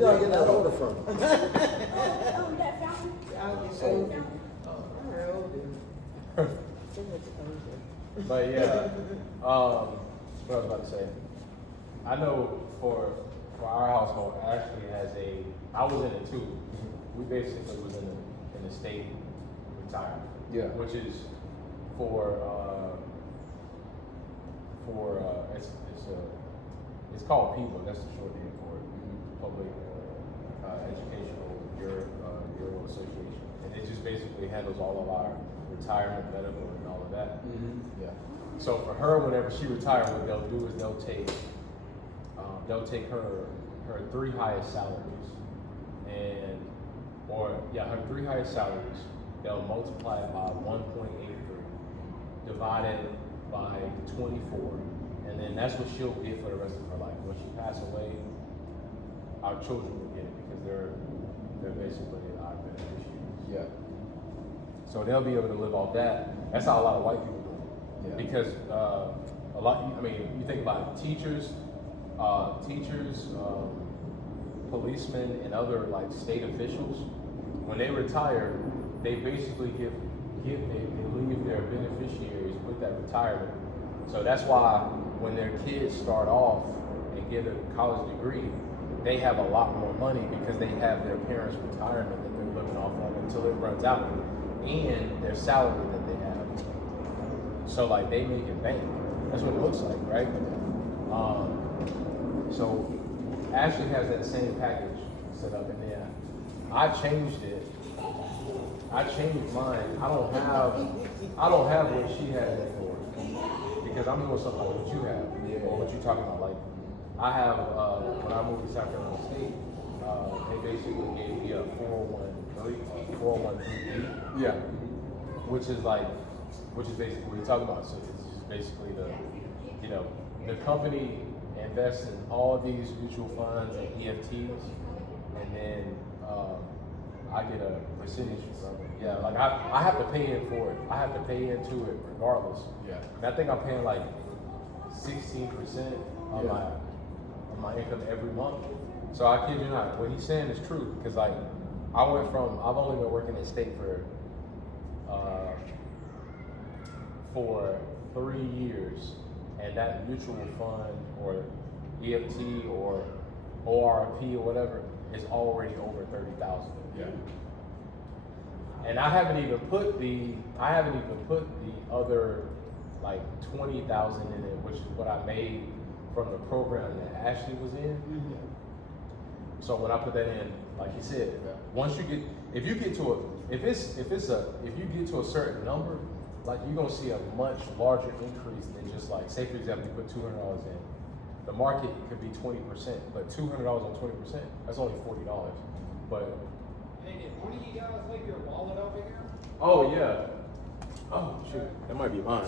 You gotta get that order from him. That fountain? Y'all get So- old. Fountain? We're older. But yeah, what I was about to say, I know for our household, Ashley has I was in it too. We basically was in the state retirement. Yeah. Which is it's called PEBA, that's the short name for it, Public Educational Bureau Association. And it just basically handles all of our retirement, medical, and all of that. Yeah. So for her, whenever she retires, what they'll do is they'll take her three highest salaries, her three highest salaries. They'll multiply it by 1.83, divided by 24, and then that's what she'll get for the rest of her life. When she passes away, our children will get it because they're basically our beneficiaries. Yeah. So they'll be able to live off that. That's how a lot of white people do it. Yeah. Because you think about it, teachers, policemen, and other like state officials, when they retire, they basically they leave their beneficiaries with that retirement. So that's why when their kids start off and get a college degree, they have a lot more money because they have their parents' retirement that they're living off of until it runs out, and their salary that they have. So like they make it bank. That's what it looks like, right? So Ashley has that same package set up in there. I changed it. I changed mine. I don't have what she has anymore because I'm doing something like what you have or what you're talking about. Like I have when I moved to South Carolina State, they basically gave me a 401(b), Yeah. which is basically what you're talking about. So it's just basically the company invests in all of these mutual funds and EFTs, and then I get a percentage from it. Yeah, like I have to pay in for it. I have to pay into it regardless. Yeah. And I think I'm paying like 16% of my income every month. So I kid you not, what he's saying is true because like I've only been working in state for 3 years, and that mutual fund or EFT or ORP or whatever is already over 30,000. Yeah. And I haven't even put the other like 20,000 in it, which is what I made from the program that Ashley was in. So when I put that in, like you said, if you get to a certain number, like you're gonna see a much larger increase than just like, say for example, you put $200 in. The market could be 20%, but $200 on 20%, that's only $40. But Hey, did one of you guys leave your wallet over here? oh yeah, oh shoot, that might be mine.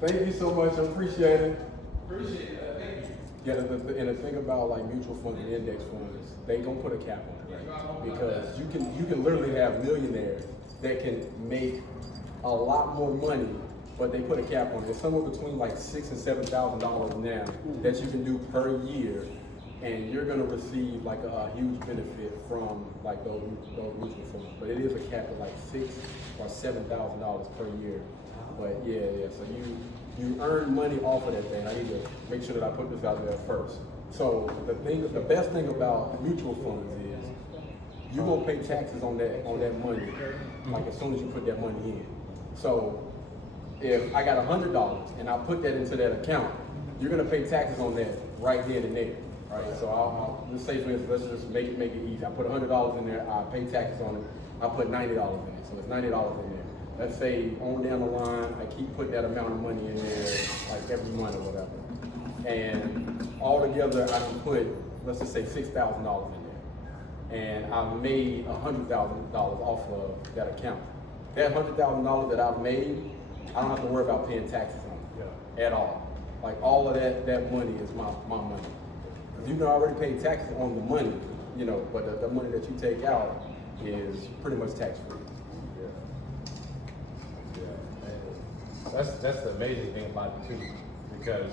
Thank you so much. I appreciate it. Appreciate that. Thank you. Yeah, and the thing about like mutual funds and index funds, they don't put a cap on it, right? Because you can literally have millionaires that can make a lot more money, but they put a cap on it. It's somewhere between like $6,000 and $7,000 now that you can do per year, and you're gonna receive like a huge benefit from like those mutual funds. But it is a cap of like $6,000 or $7,000 per year. But yeah. So you earn money off of that thing. I need to make sure that I put this out there first. So the best thing about mutual funds is you gonna pay taxes on that money, like as soon as you put that money in. So if I got $100 and I put that into that account, you're gonna pay taxes on that right then and there. Right? So I'll let's say for instance, let's just make it easy. I put $100 in there, I pay taxes on it, I put $90 in it. So it's $90 in there. Let's say on down the line, I keep putting that amount of money in there like every month or whatever. And all together I can put, let's just say $6,000 in there. And I've made $100,000 off of that account. That $100,000 that I've made, I don't have to worry about paying taxes on it at all. Like all of that money is my money. Because you can already pay taxes on the money, but the money that you take out is pretty much tax free. That's the amazing thing about it too, because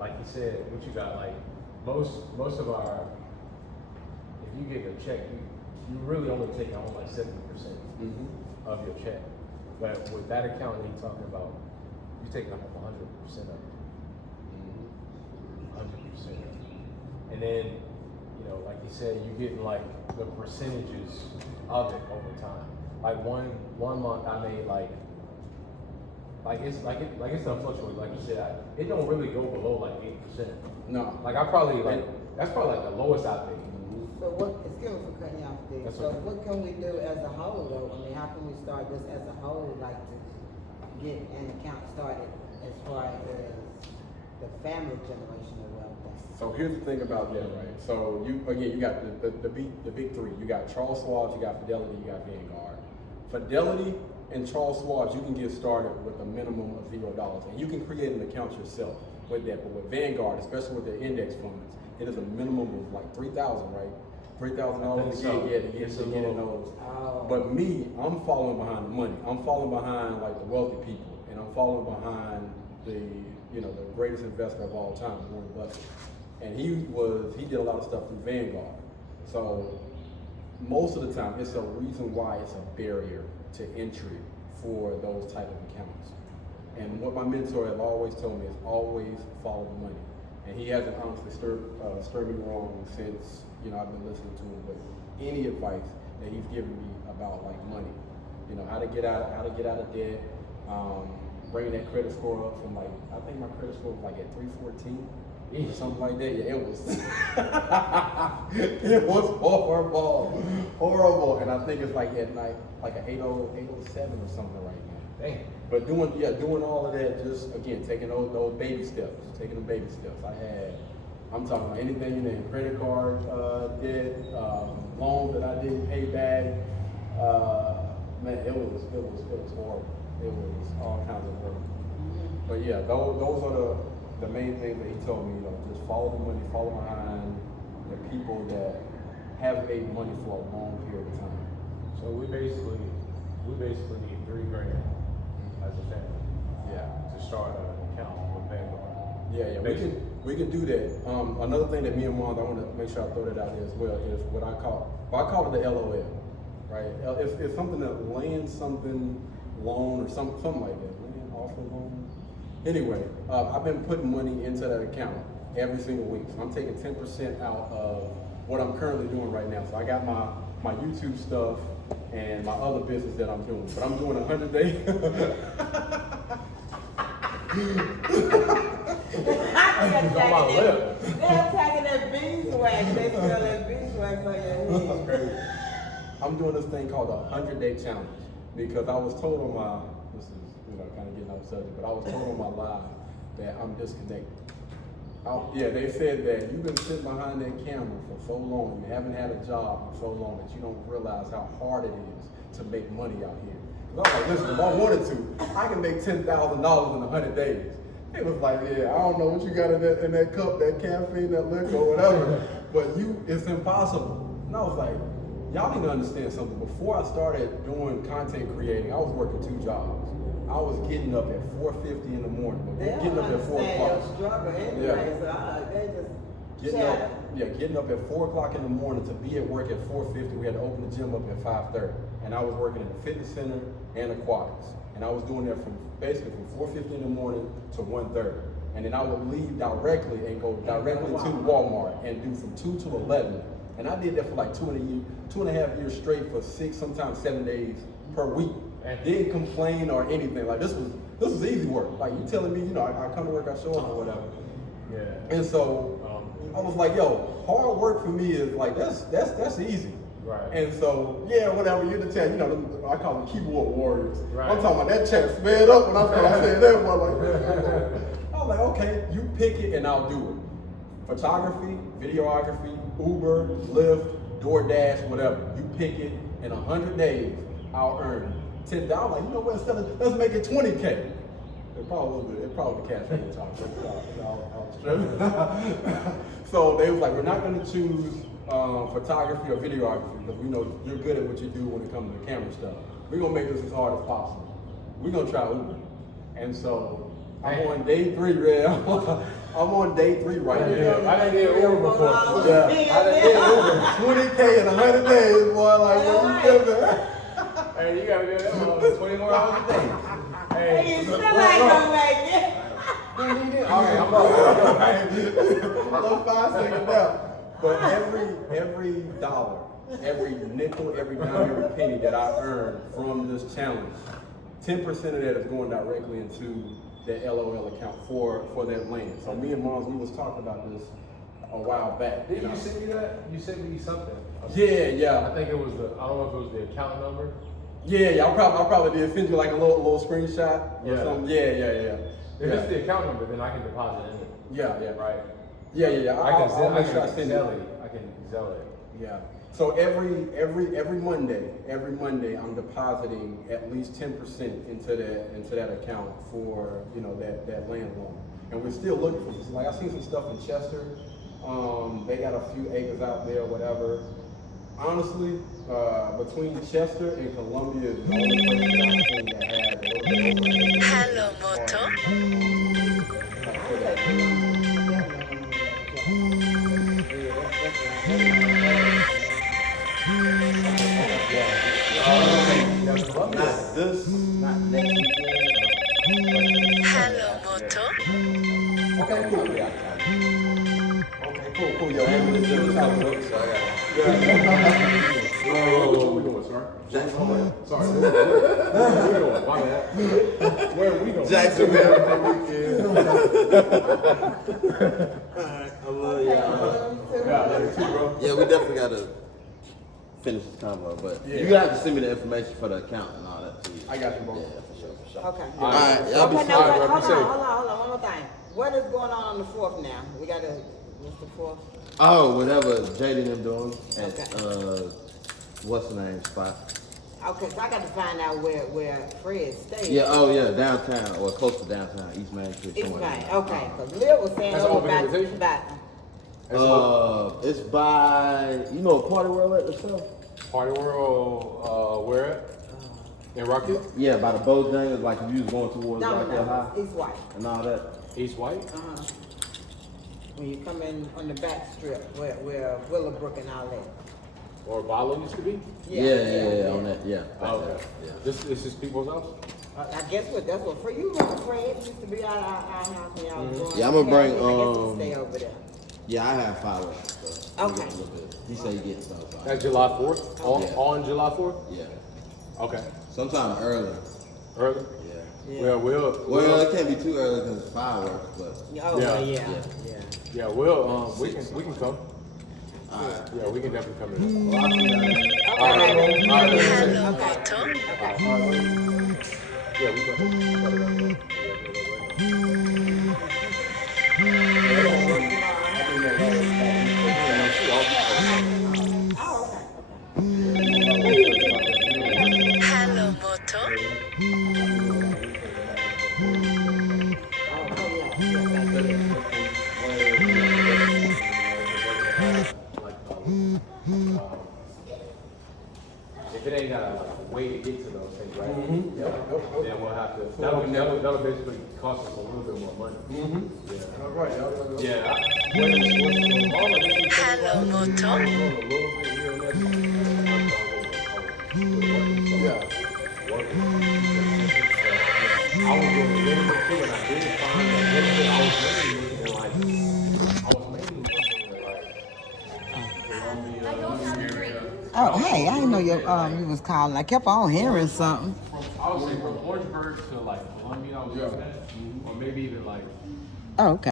like you said, what you got, like most of our you get a check, you really only take home like 70% Mm-hmm. of your check. But with that account that he's talking about, you're taking home 100% of it. 100%. And then, you know, like you said, you're getting like the percentages of it over time. Like one month I made it's gonna fluctuate. Like you said, it don't really go below like 8%. No. Like I probably that's probably like the lowest I paid. So what, excuse me for cutting you off there. That's So okay. what can we do as a whole though? I mean, how can we start this as a whole, like to get an account started as far as the family generational wealth thing? So here's the thing about that, right? So you got the big three. You got Charles Schwab, you got Fidelity, you got Vanguard. Fidelity and Charles Schwab, you can get started with a minimum of $0, and you can create an account yourself with that. But with Vanguard, especially with their index funds, it is a minimum of like $3,000, right? $3,000 to get in those. Oh. But me, I'm following behind the money. I'm following behind like the wealthy people, and I'm following behind the greatest investor of all time, Warren Buffett. And he did a lot of stuff through Vanguard. So most of the time, it's a reason why it's a barrier to entry for those type of accounts. And what my mentor has always told me is always follow the money. And he hasn't honestly stirred me wrong since I've been listening to him. But any advice that he's given me about like money, how to get out of debt, bringing that credit score up from I think my credit score was like at 314. Or something like that. Yeah, it was. It was horrible. And I think it's like at night, like an 807 or something right now. Dang. But doing all of that, just again taking those baby steps, I'm talking about anything in there, credit card debt, loans that I didn't pay back. Man, it was horrible. It was all kinds of work. But yeah, those are the main things that he told me, just follow the money, follow behind the people that have made money for a long period of time. So we basically need $3,000 as a family. Yeah. To start an account with Vanguard. Yeah, we can do that. Another thing that me and Mom, I want to make sure I throw that out there as well, is what I call it the LOL, right? It's something that land something loan or something like that, land offer loan. Anyway, I've been putting money into that account every single week. So I'm taking 10% out of what I'm currently doing right now. So I got my YouTube stuff and my other business that I'm doing. But I'm doing 100-day. They're attacking that beeswax. They smell that beeswax on your head. I'm doing this thing called a 100-day challenge because I was told on my, this is kind of getting off subject, but I was told on my live that I'm disconnected. They said that you've been sitting behind that camera for so long, you haven't had a job for so long that you don't realize how hard it is to make money out here. Because I was like, listen, if I wanted to, I can make $10,000 in 100 days. It was like, yeah, I don't know what you got in that cup, that caffeine, that liquor, or whatever, but it's impossible. And I was like, y'all need to understand something. Before I started doing content creating, I was working 2 jobs. I was getting up at 4:50 in the morning. Getting up at 4 o'clock. Struggle anyway, so they just Getting up at 4 o'clock in the morning to be at work at 4:50. We had to open the gym up at 5:30, and I was working in the fitness center and aquatics, and I was doing that from 4:50 in the morning to 1:30, and then I would leave directly and go directly to Walmart and do from 2 to 11, and I did that for like 2.5 years straight for 6, sometimes 7 days per week. And didn't complain or anything. Like this was easy work. Like you telling me, I come to work, I show up or whatever. Yeah. And so I was like, yo, hard work for me is like that's easy. Right. And so whatever you tell, I call them keyboard warriors. Right. I'm talking about that chat sped up when I started saying that one. I was like, okay, you pick it and I'll do it. Photography, videography, Uber, Lyft, DoorDash, whatever. You pick it in 100 days, I'll earn $10. Like, you know what? Instead of, let's make it 20K. It probably the caffeine talk. So they was like, we're not going to choose photography or videography because we know you're good at what you do when it comes to the camera stuff. We're going to make this as hard as possible. We're going to try Uber. And so I'm on day 3, man. I'm on day 3 right now. I done did Uber before. Yeah, I done did over 20K in 100 days, boy. Like, what you doing? Hey, you gotta do that 20 more hours a day. Hey, You still ain't gonna make it. all right, I'm up. A little 5 second now. But every dollar, every nickel, every dime, every penny that I earn from this challenge, 10% of that is going directly into that LOL account for that land. So me and Mons, we was talking about this a while back. Didn't you send me that? You sent me something. Yeah. I think it was I don't know if it was the account number. Yeah. I probably did send you like a little screenshot or Yeah. something. Yeah. If it's the account number, then I can deposit in it. Yeah. Right? Yeah. I'll make sure I send it. I can Zelle it. Yeah. So every Monday, I'm depositing at least 10% into that account for that land loan. And we're still looking for this. Like I seen some stuff in Chester. They got a few acres out there, whatever. Honestly, between Chester and Columbia is the only place that I've seen that has a little bit over. Hello, Moto. Not this, not next weekend. Hello, Moto. Okay, cool. Okay, cool. Yeah, we're gonna do this out of the- What we doing, sir? Jacksonville. Sorry. Where we going? My bad. Where are we going? Jacksonville. I love y'all. Yeah, you too, bro. Yeah, we definitely gotta finish this convo, but Yeah. you gotta have to send me the information for the account and all that too. I got you, bro. Yeah, for sure. Okay. All right, y'all be Okay, safe. now, All right, hold bro, be on, one more thing. What is going on the 4th now? We gotta, what's the 4th? Oh, whatever Jaden them doing at Okay. what's the name spot? Okay, so I got to find out where Fred stays. Yeah, downtown or close to downtown, East Main Street. It's somewhere fine, down there. okay, because Lil was saying That's over open invitation? about It's by Party World at the show. Party World, where at? In Rocket? Yeah, by the Bojangles, like if you was going towards no, Rockdale High East White. and all that. East White? Uh-huh. When you come in on the back strip where Willowbrook and all that. Or Bala used to be? Yeah, on that. Yeah. back Oh, there, okay. Yeah. This is people's house? I guess that's what Fred, you remember Fred used to be out our house when y'all was growing Yeah, up. I'ma bring, I guess he stay over there. Yeah, I have fireworks and stuff. We Okay. get a little bit. He said he gets stuff. So That's July 4th? Yeah. On July 4th? yeah. Okay. Sometime early. Early? Yeah. Yeah. Well, it can't be too early because it's fireworks, but Oh, Yeah. yeah. Yeah, we can come. alright. Yeah, we can definitely come in. Well, I'll see y'all then. Okay, baby. Hello, Okay. Moto. Okay. Yeah, we can. Hello, Moto. Oh, If it ain't got a way to get to those things, right? Yeah. Then we'll have to. That'll basically cost us a little bit more money. Yeah. All right, y'all. Yeah. Hello, Moto. Yeah. I was doing a little bit too, and I did find a little bit. I was mainly looking like, Oh, hey, I didn't know you was calling. I kept on hearing something. I would say from Orangeburg to like Columbia, I was looking at, or maybe even like Oh, okay.